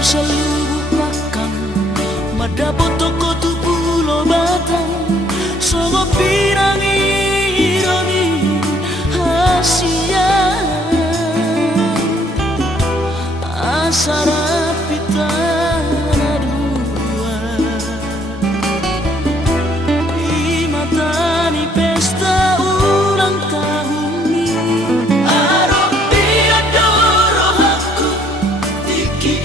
selupakan madapo toko tu pulo batang songo pirangi ironi hasia asara pitana dua di matani pesta ulang tahun ini aro piadoro aku iki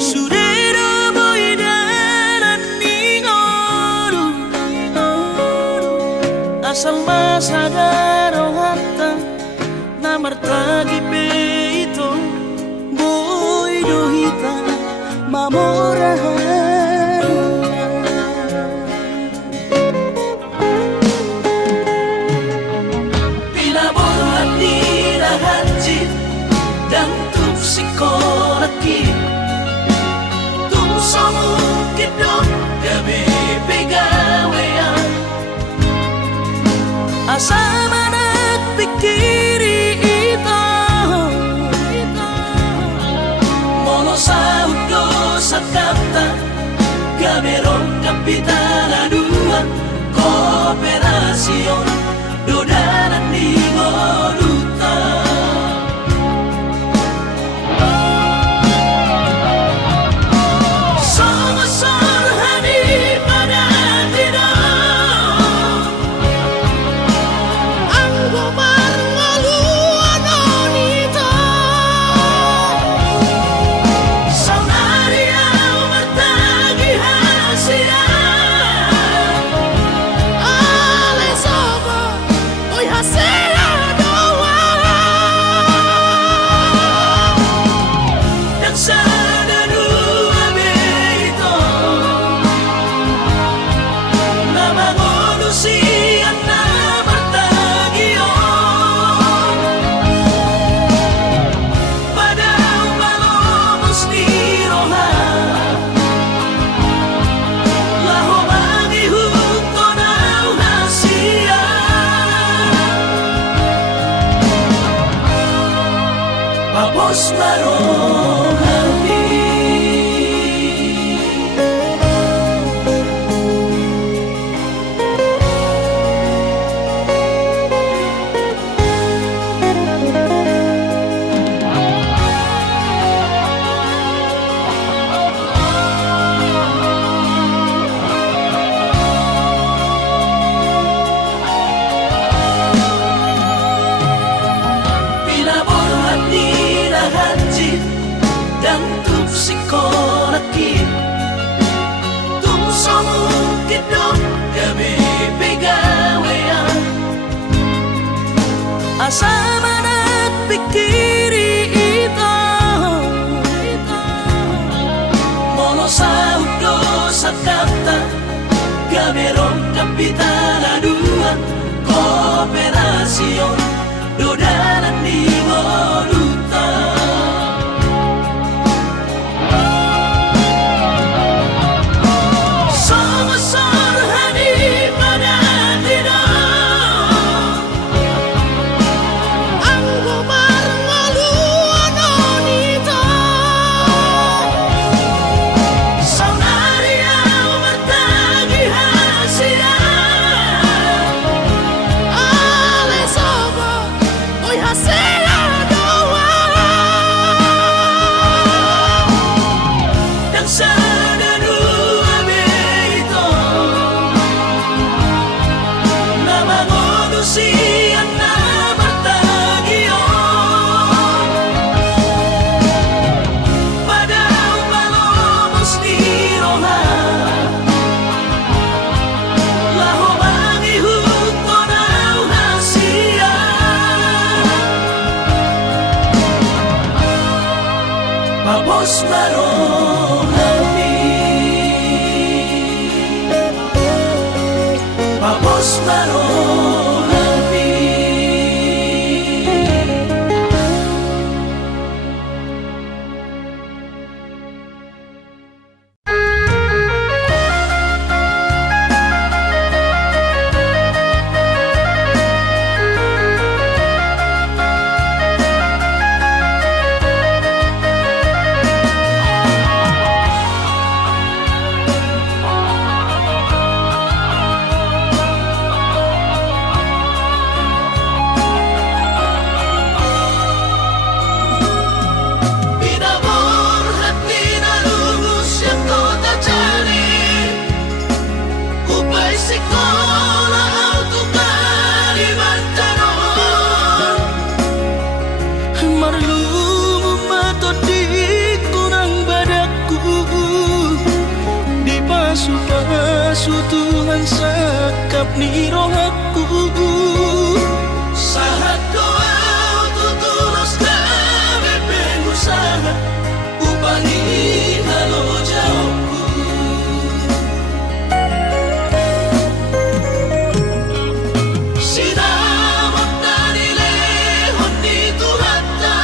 Sudero boidanan ningoru asal masadaro hatta namartagi peito boido hita mamorahan pinaborat ni rahanjit dan tuk sikolaki tuk somu kidok gabe pegawean asa manak pikiri ito mono saudo sakata gaberong kapitana dua kooperasion dodanan di Moduta Song-song hani pada tidak anggo marmalu anonita saunaria mertagi hasia ale sobo oi hasia doa dan sana dua beito nama manusia nama tagion pada malomos di roha laho bagi huto nau hasia papos marohani pinaborat ni rahanjit dan tuk sikolaki tuk somu kidok gabe pegawean asa manak pikiri ito mono saudo sakata gaberong kapitana dua kooperasion dodanan di Moduta Song-song hani pada tidak anggo marmalu anonita saunaria mertagi hasia ale sobo oi hasia doa dan sana dua beito nama manusia nama tagion pada malomos di roha laho bagi huto nau hasia papos marohani papos marohani pasutuhan sakap ni rohaku. Sahat doa tutulos kami pengusaha upani halo jawabku. Sinamot na nilehon ni Tuhata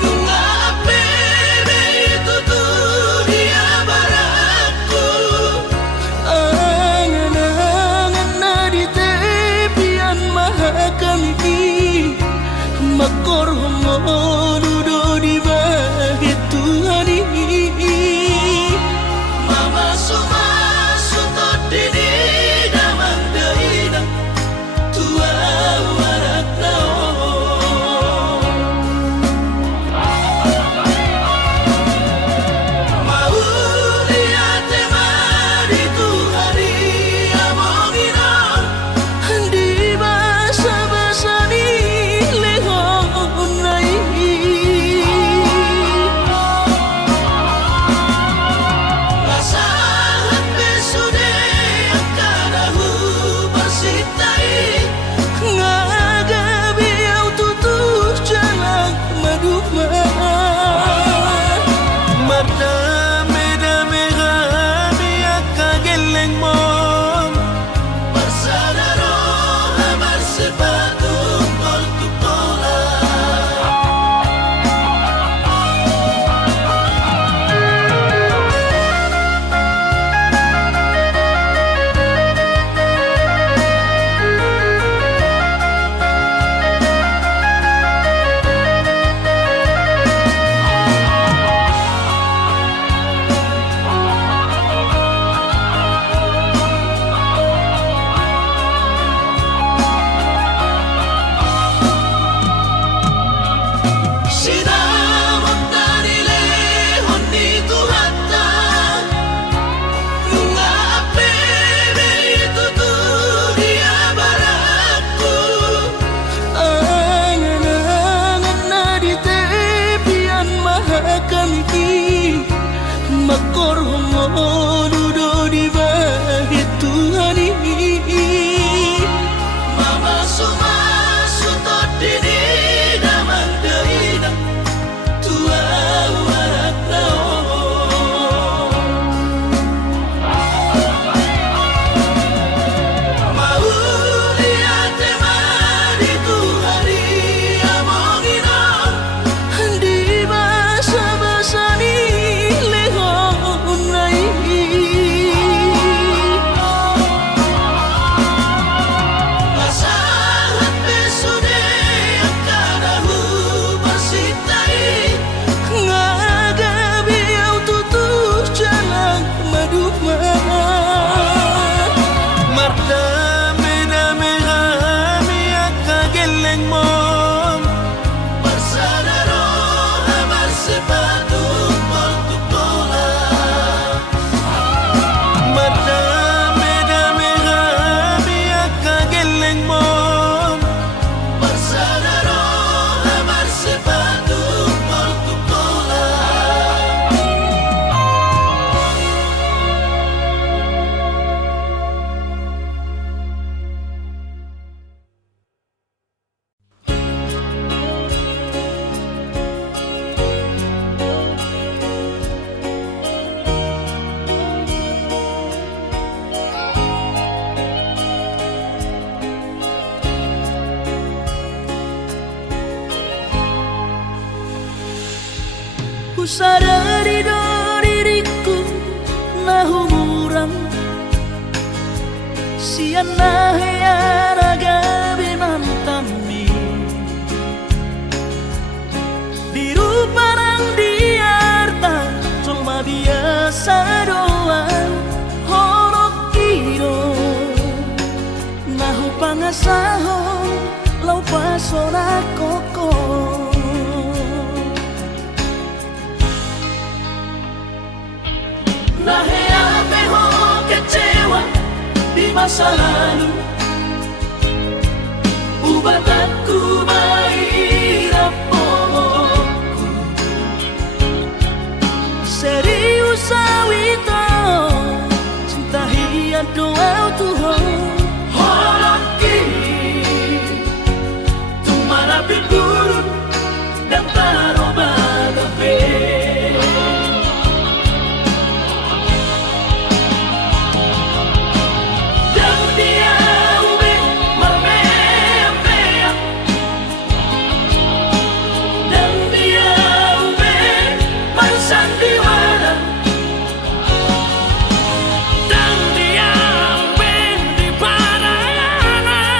Nunga apebe tutulia barakku. Angan-angan na di tepian mahakami makor hongodudo di bahit Tuhani. Mama sumasutod dini damang daina tua warak naon. Mauli ate mari Tuhari amongina Di basa-basa ni lehon nai. Lasahan besude akadahu basitai Ngagabi au tutuh jalan maduma. Mardame-dame kami akageleng mon. Bersadaro hamar sepatu tol tukola. Sinamot na nilehon ni Tuhata Nunga apebe tutulia barakku. Angan-angan na di tepian mahakami makor hongodudo di bahit Tuhani. Mama sumasutod dini damang daina tua warak naon. Mauli ate mari Tuhari amongina Di basa-basa ni lehon nai. Lasahan besude akadahu basitai Ngagabi au tutuh jalan maduma. Mardame-dame kami akageleng mon. bersadaro hamar sepatu tol tukola. Mardame-dame kami akageleng mon. Bersadaro hamar sepatu tol tukola. Ku sadari do diriku na humuran sian na heyara gabi mantami biru parang diarta cuma biasa doang horok kiro nahu pangasahon lau pasora koko. Nahea peho kecewa di masa lalu. Ubatanku mahirap pohonku. Serius awito doa Tuhan. Hoki tumara pipurun dan taroba gabe. Dan dia ube marmea. Dan dia ube marsandiwara. Dan dia ube di parayanan.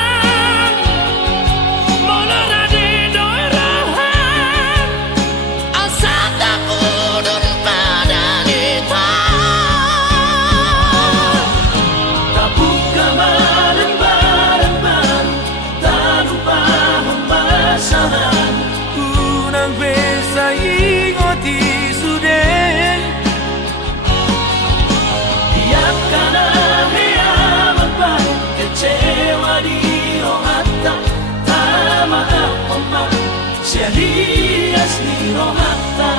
Molora di doirahan. Asata udun padanita. Tabuka bareng-bareng tanpa pembasahan. Unang besa ingoti sudah. Biarkan hea beban kecewa di rohata. Tak maaf omak serius di rohata.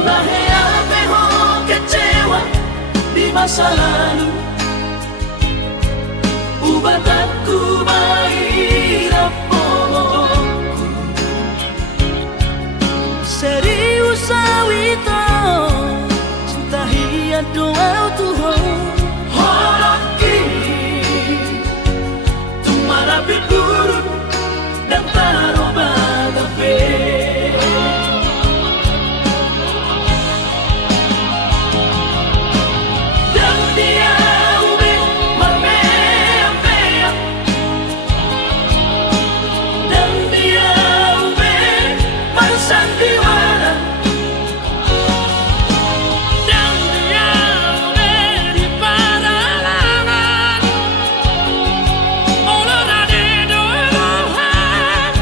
Lahea peho kecewa di masa lalu. Ubatanku mahirap pomoku. Serius awito cinta hiat doa Tuhan. Hoki tumara pipurun dan taroba gabe. Dan dia ube marmea. Dan dia ube marsandiwara. Dan dia ube di parayanan. Molora di doirahan.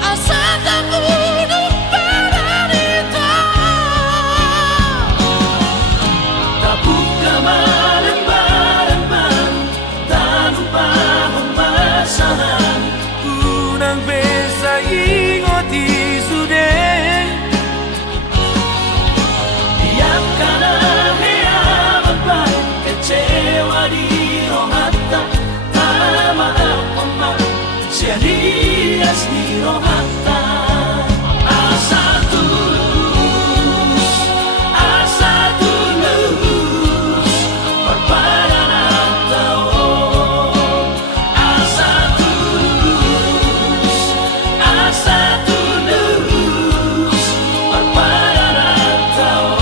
Asata udun padanita. Tabuka bareng-bareng tanpa pembasahan. Unang besa ingoti sudah. Biarkan hea beban kecewa di rohata. Tak maaf omak serius di rohata. Asa tulus berpadanan tao. Asa tulus berpadanan tao.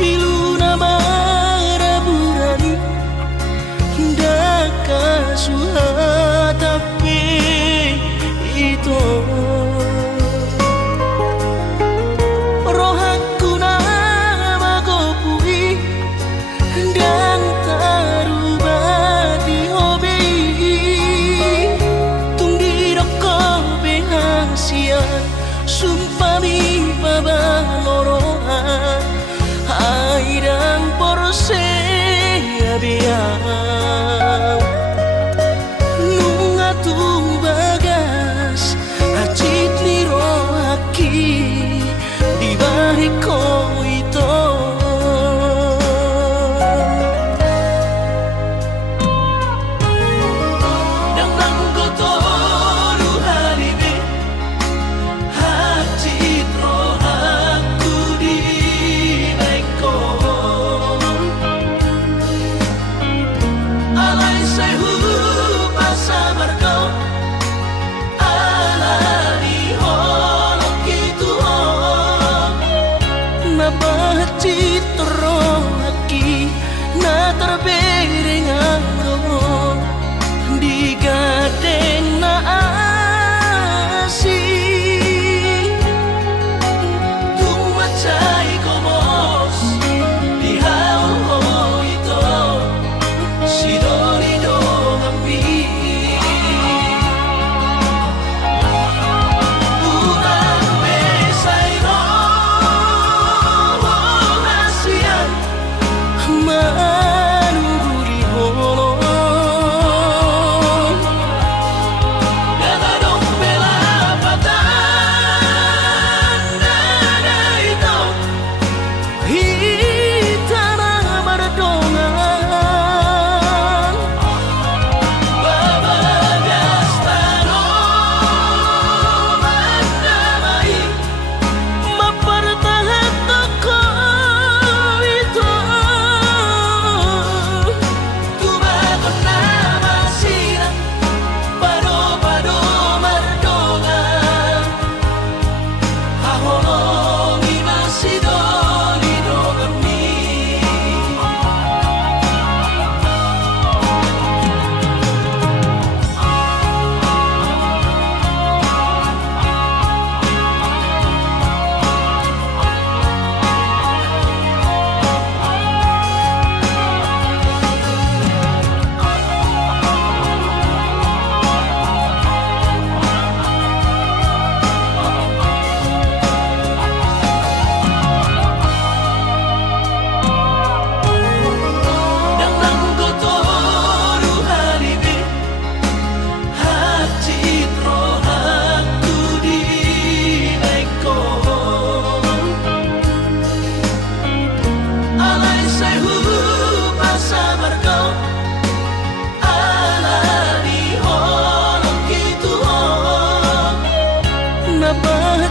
Iluna maraburani daka suhatapi itu rohanku nama gopui dan taruba di hobi tungdi roko behasian sumpami pabalorohan airang porse abiang nunga tu bagas acit ni rohaki di bariko ito. Dan langgo toru halibe hacit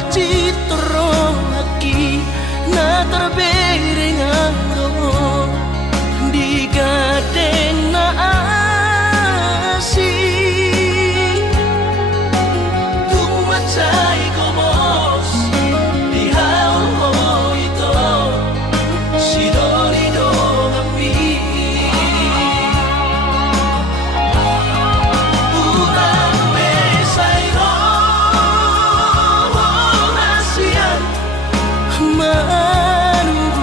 citro laki na terbering anggo di gadeng na asih tung macai komos di hau itu sidori do ngapi urang mesai ro hasian manu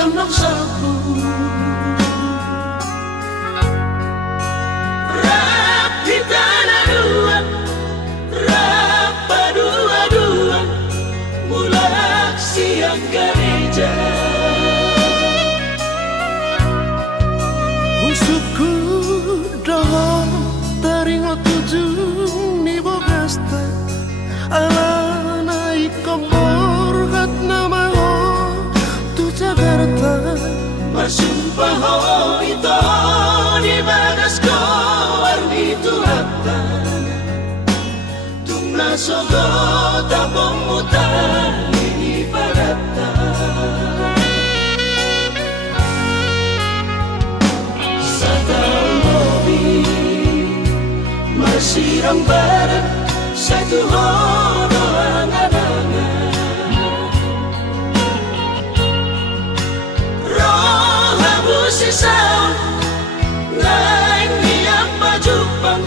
tamang salpu Rapitana dua Rapa dua-dua Mulak siang gereja Usukku dohor taringo tujung ni bogasta ala naik kompor hat nama ho tu Jakarta Masumpah ho ito di bagas ko armi tuatan Tung nasogo tapong mutan ini padata Sa taong hobi Masirang barat sa tuhono angan-angan Sisaw Lain niyang pajupang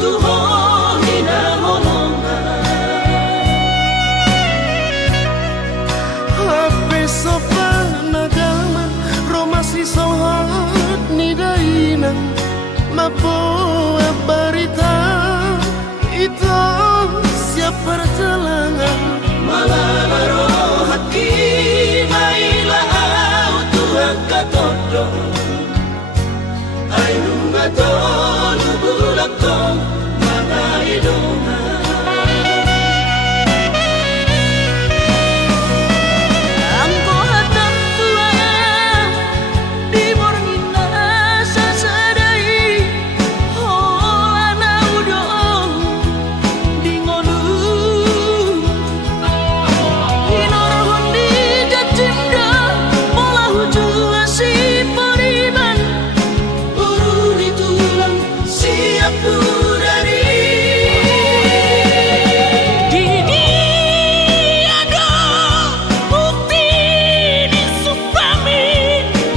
Tuho hinahonongan Hape sopan agama Romasi sohat ni dainang Mapoa barita Ito siap perjalanan Malalaro hati Mailahaw Tuhan katodo Ay nungato Lubulak to Mga ilungan Angko hatang tua Di mornina sasadai Hola na udong Di ngonu Inorhon di jacimda Mola hujua si pariban Ururi tulang siap pudari Dini ada bukti di supami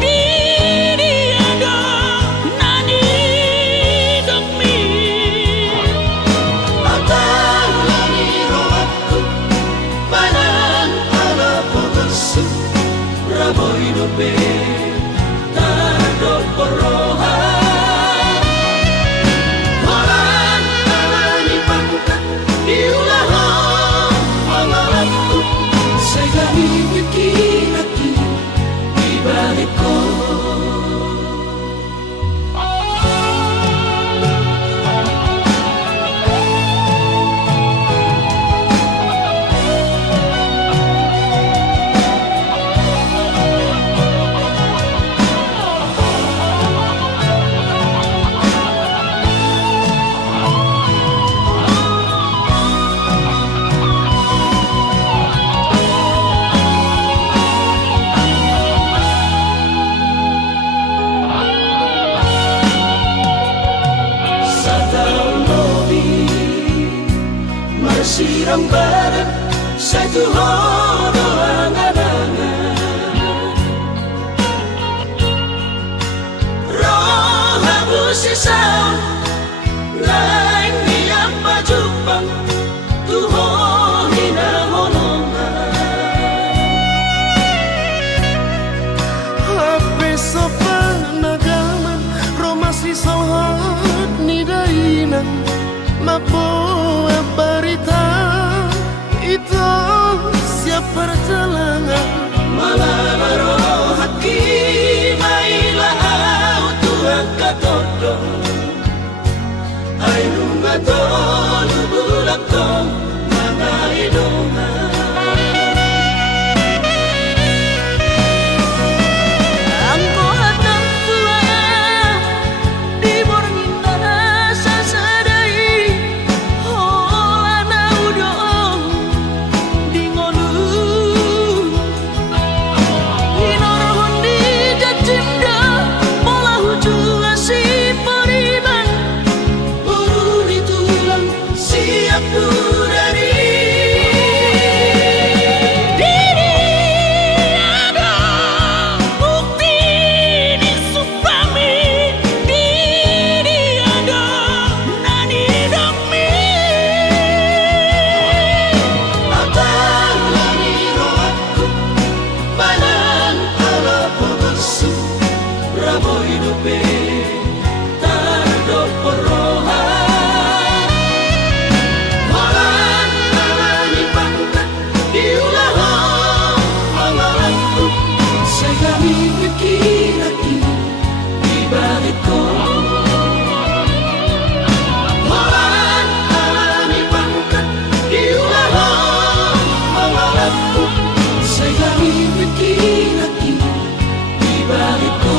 Dini ada nani demi Atang lani rohatku Panan ala potosu Raboy dobe Tado porohan Walan alani pangkat Diulaho Pangalapku Say galing yakin-yakin Di balik ko Sa taong lobi Masirang barat Sa tuhono angan-angan Rohabu sisaw Lain niyang pajupang Tuho hinahonongan Hape sopan agama Romasi sohat ni dainang Mapoa barita Ito siap perjalanan Malalaro hati Mailahaw Tuhan katodo Ay nungato Lubulak to Mga ilungan Angko hatang tua Di mornina sasadai lupe Tardo porohan Walan alani pangkat Diulahong malalangku Saya kami pikir lagi Di balik ko Walan alani pangkat Diulahong malalangku Saya kami pikir lagi Di balik ko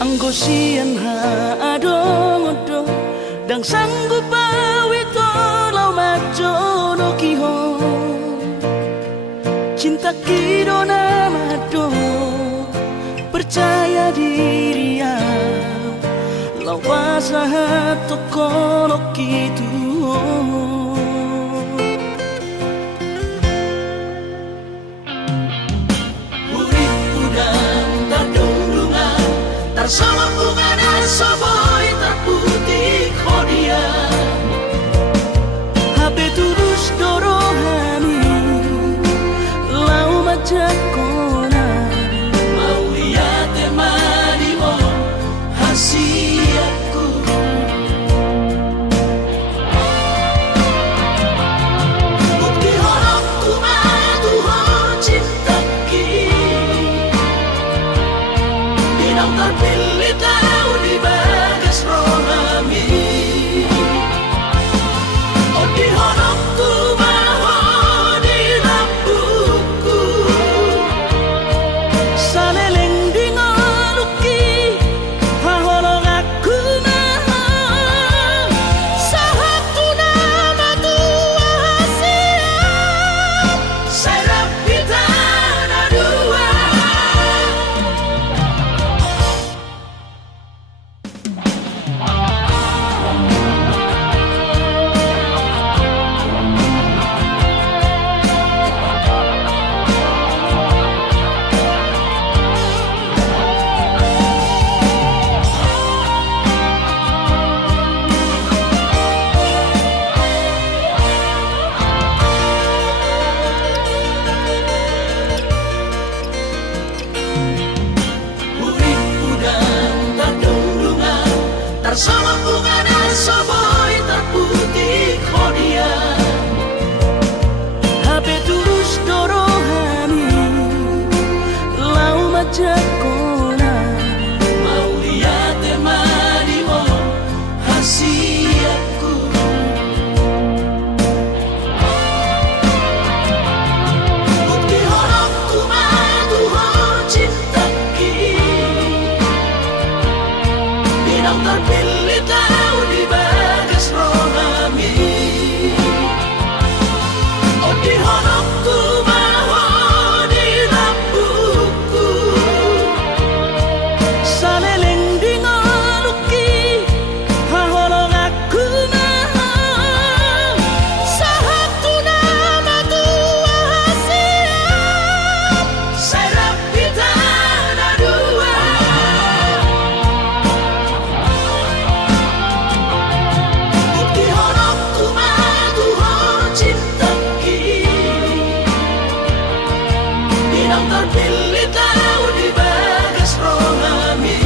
Anggosian haadong-odong Dang sanggup bawi tolau majono kihong Cinta kidona mado Percaya diri ya Lawasa hato kono kitu Sama bunga dan soboy terputih kodia Habe tulus dorohani Lau majakona Mau lihat temanimu hasiatku Bukti horokku matuhon cintaki Dinang terpilih tahu di bagas rohami Oh di honokku maho di lampuku Saleleng di ngoluki Haholong aku maha Sahatu nama tua hasiat Serap kita ada dua Bersama bunga dan soboy terputih kodia Habe tulus dorohani Lau majakona Mau lihat temanimu hasiatku Bukti horokku matuhon cintaki Dinang terpilih tahu di bagas rohami Oh di honokku maho di lampuku Saleleng di ngoluki Haholong aku maha Sahatu nama tua hasiat Serap kita ada dua Bukti honokku matuhon cintaki Dinang terpilih tahu di bagas rohami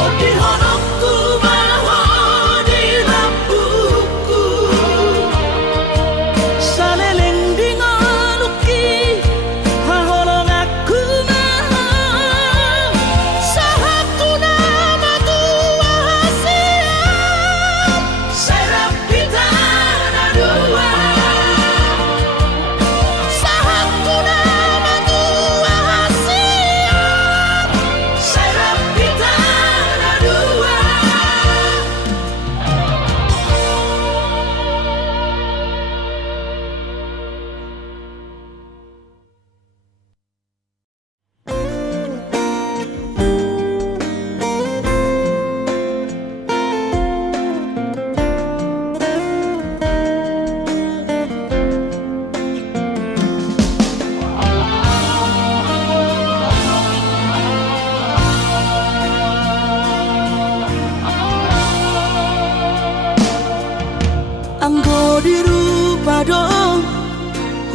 Oh di honokku maho di lampuku Saleleng di ngoluki Haholong aku maha Sahatu nama tua hasiat Serap kita ada dua Sahatu nama tua hasiat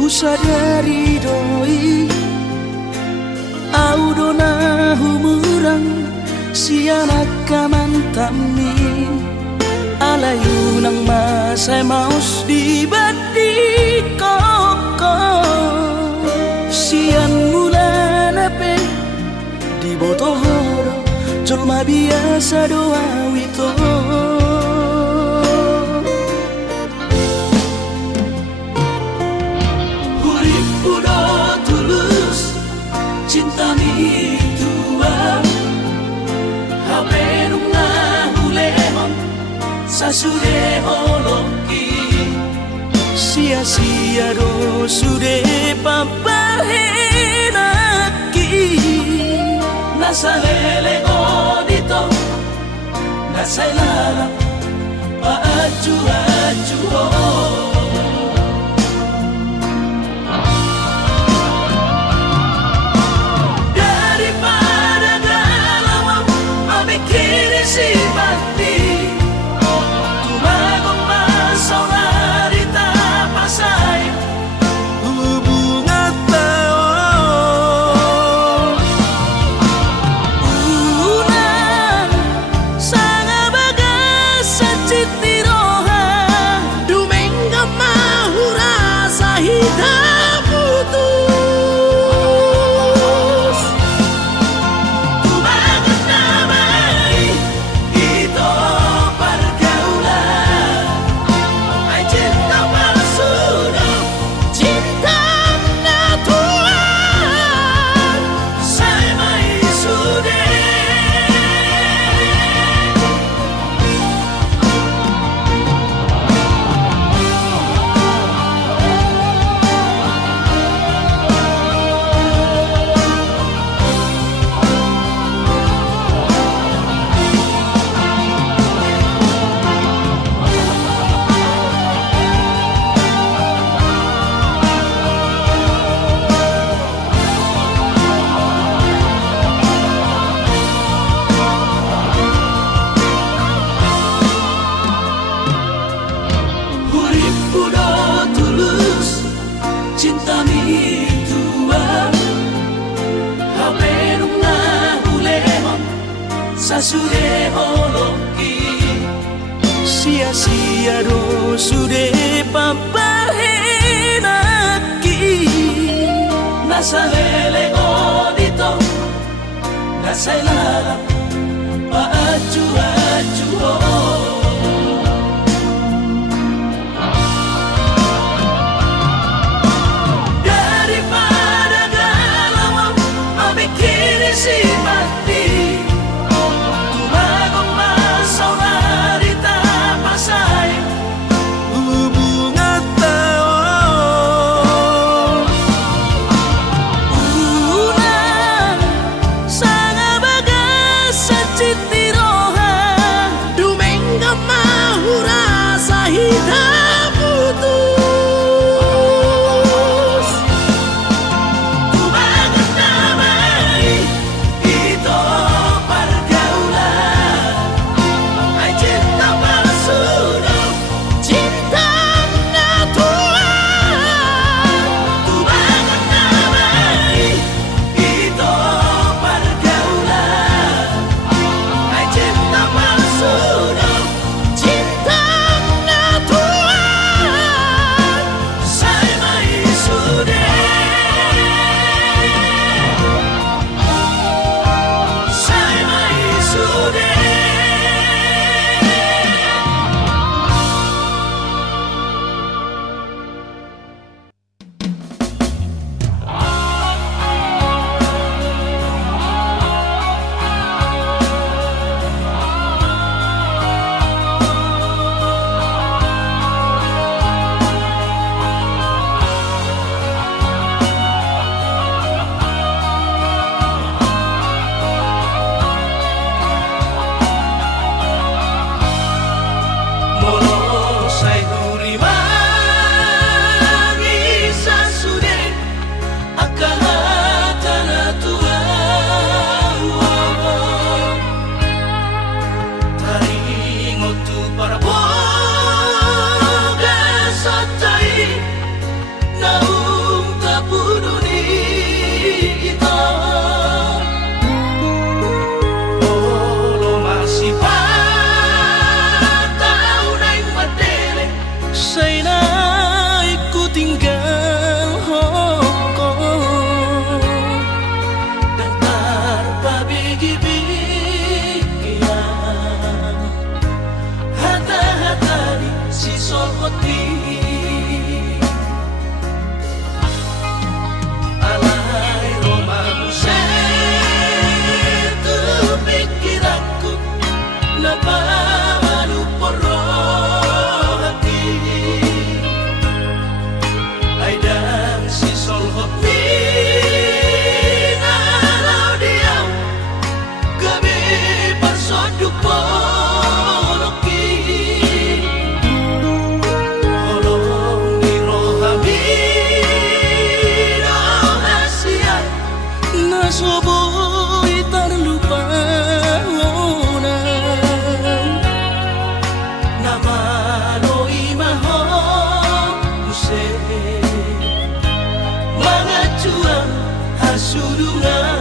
sadari doi au dona humurang sianak kamantami alayu nang masay maus di badi koko sian mula nape di botohoro colma biasa doa wito cinta mi tua hape nunga hulemon sasude holoki sia-sia do sude papahenaki nasalele odito nasailala paaju-aju cinta mi tua hape nunga hulemon sasude holoki sia-sia do sude papahenaki nasalele odito nasailala paaju-aju Mga juang hasurungan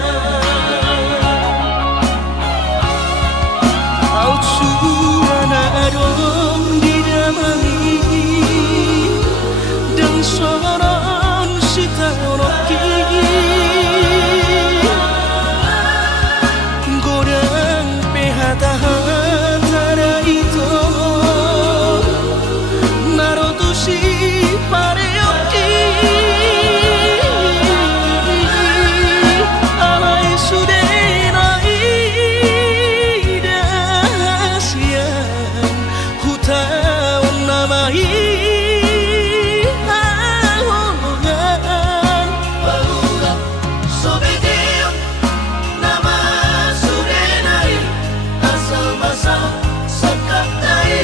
Au suana adong didamai Dan soron sitanoki Godang pehata-hata itu Narotusi pareoki Alai sudenai dahasian Hutaun namai ahongan Paulap sobedeo nama surenai asal basa sakaptai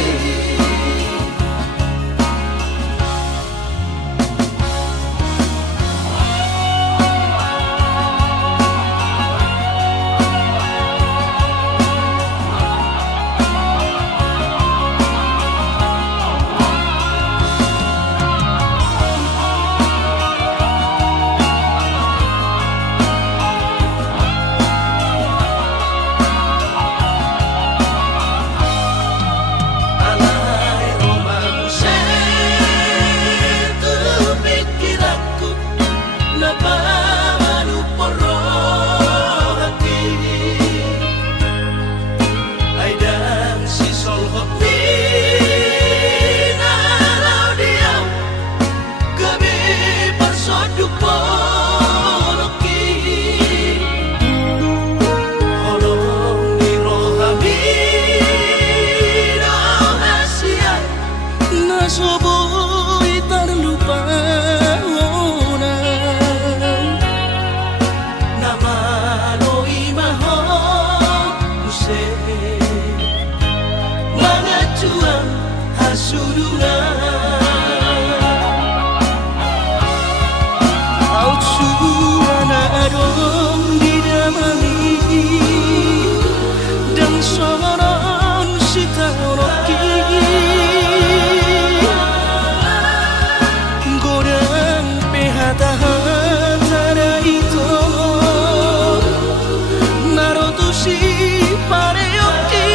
Nasoboy terlupa Namaloi maho Muse Mga juang hasurungan Au suana adong didamai Dan soron sitanoki Godang pehata-hata itu Narotusi pareoki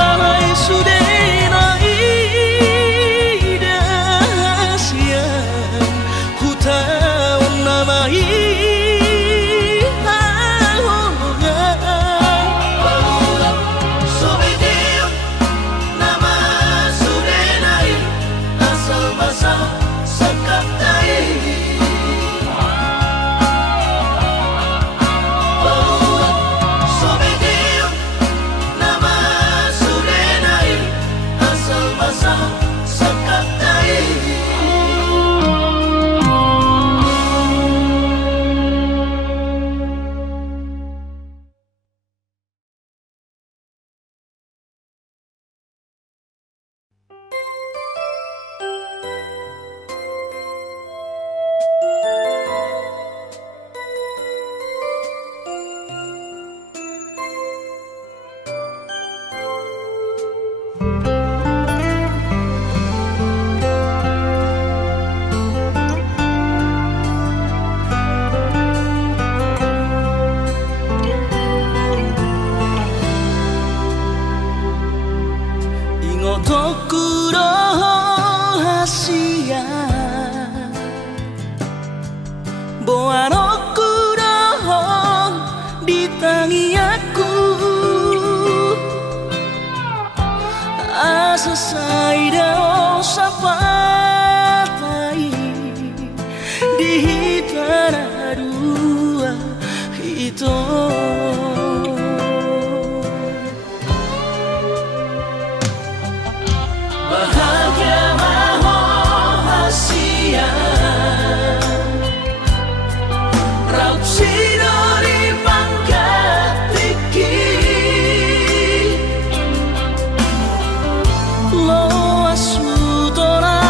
Alai sudenai dahasian Hutaun namai ahongan Paulap sobedeo nama surenai asal basa sakaptai Paulap sobedeo nama surenai asal basa sakaptai Ingotokuro hasia Boanokuro ditangi aku Asa saida sapatai Di tanah dua itu Bahagia maho hasia Raup sidori pangkat tiki Lo asu tora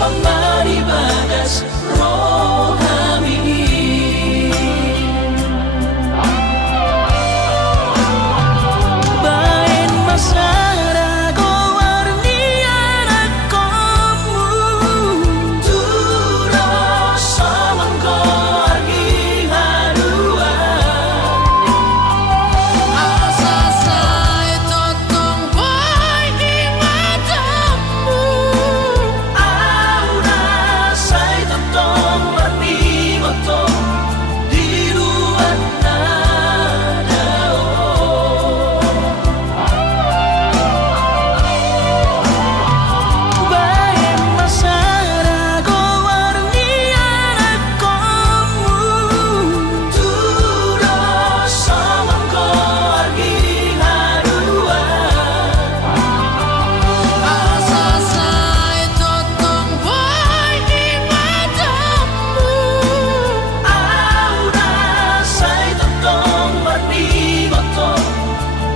pemberi bagas rohani. Bain masara ko warni anak kamu Turos saman ko argi harua. Asa saya totong boy di matamu. Aura say totong warni moto di luar nadao. Bain masara ko warni anak kamu Turos saman ko argi harua. Asa saya totong boy di matamu. Aura say totong warni moto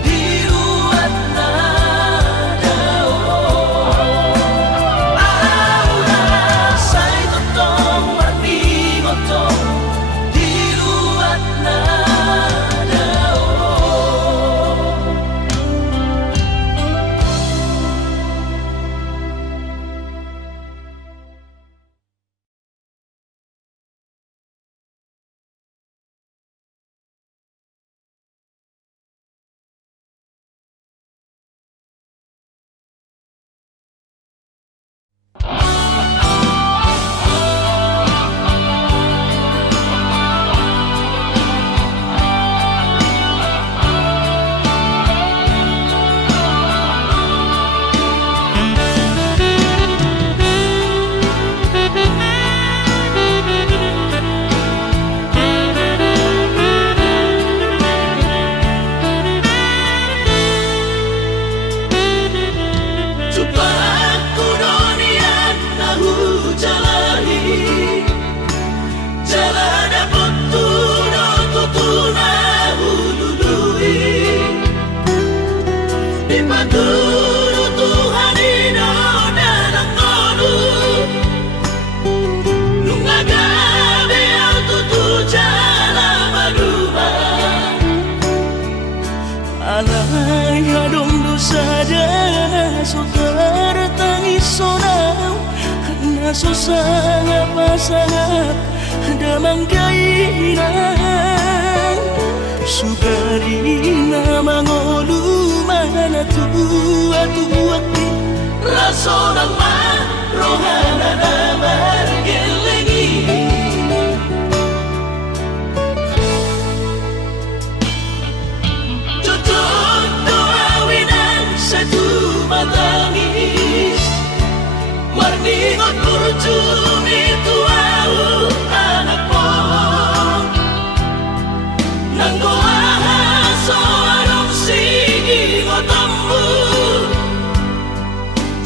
di luar nadao. Aura say totong warni moto di luar nadao. Coba aku donian tahu jalahi jalan dapat tutuna hulului di maduru Tuhan ino danang konu lungaga beal tutu jalan maduma. alay adong dosa dana sotar tangis sonau naso sanga pasangap damang kainan sugarina mangolu mana tua Raso nama rohana nama gelengi. Tutup doa winan satu matangis. Warni ngot kurcumi tuau anak pohon. Nanggo ahaso anong sigi ngotammu.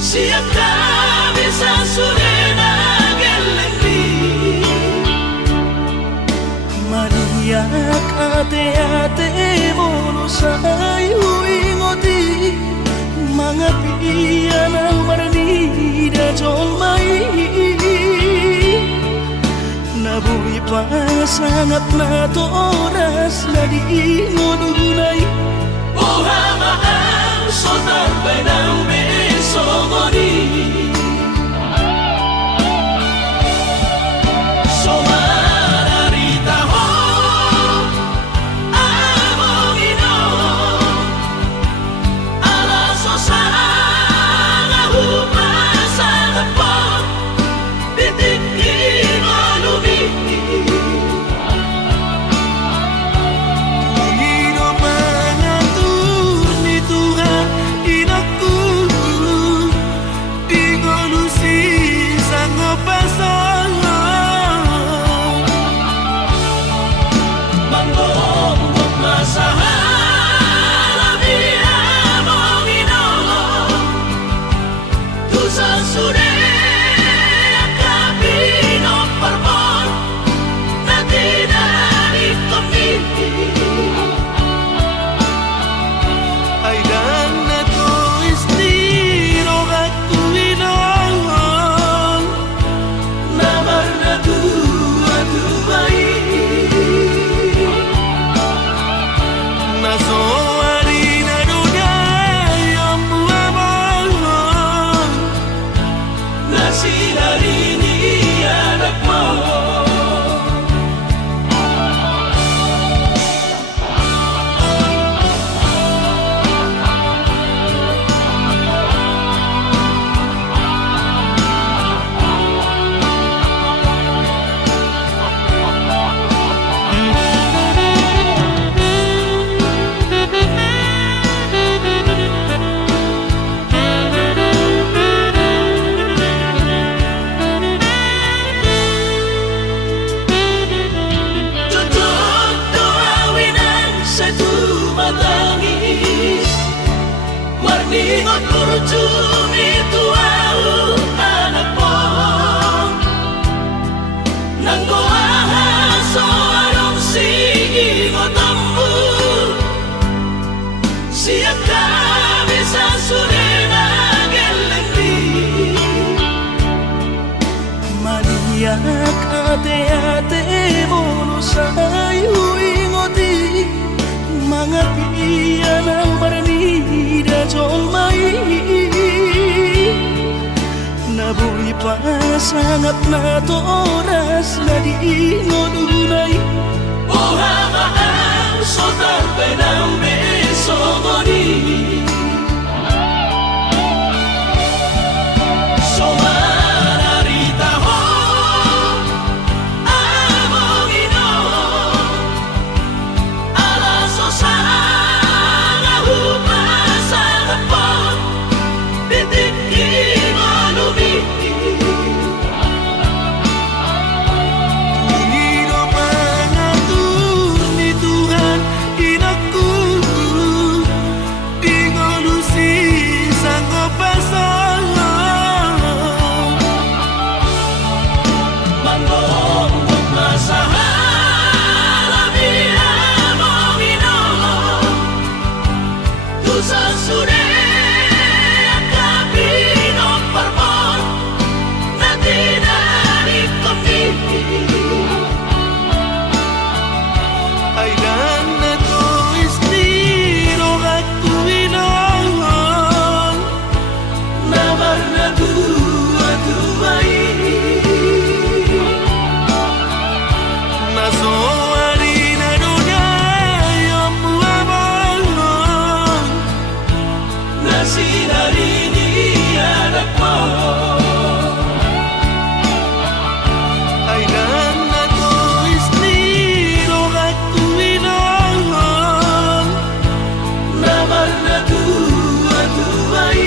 Siap kami sasurena gelengi. Mariak ate-ate mono sayu ingoti mga piyan ang marnida jong mai nabuhi pa sangat na toras na di ngununay Ohama ang sotar benang besomoni. Somararita ho among ino alaso sana humasa kapag bitik inolumi. Ino mangatun ni Tuhan inaku di sinarini anak mo. Marningot kurjum itu au anak mo. Nanggoahan so anong sige mo tambu. Siya kami sa surena gelengdi. Maniyak ate-ate mo no sa'yo ingoti. Mga piyan ang maranida jol mai. Nabuhi pa sangat na to oras na di ngodunay. Buhamaan so tampay ng beso mo ni. So manarita ho among ino. Alaso sa nahumasan po. Bitik imo lumiti. Unido pangatur ni Tuhan inakku. Ingolusi sanggup pasang. Manggong masahan among ino. Tusa sure akapino parmon na tinarik kami. Ay dan na to istiro at tuwinangan. Nabar na tuwa-tuway. Nasoari na dunay ang buwabangan. Na sinarini anak mo. Ay dan na to istiro at tuwinangan. Nabar na tuwa-tuway.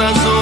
Nasoari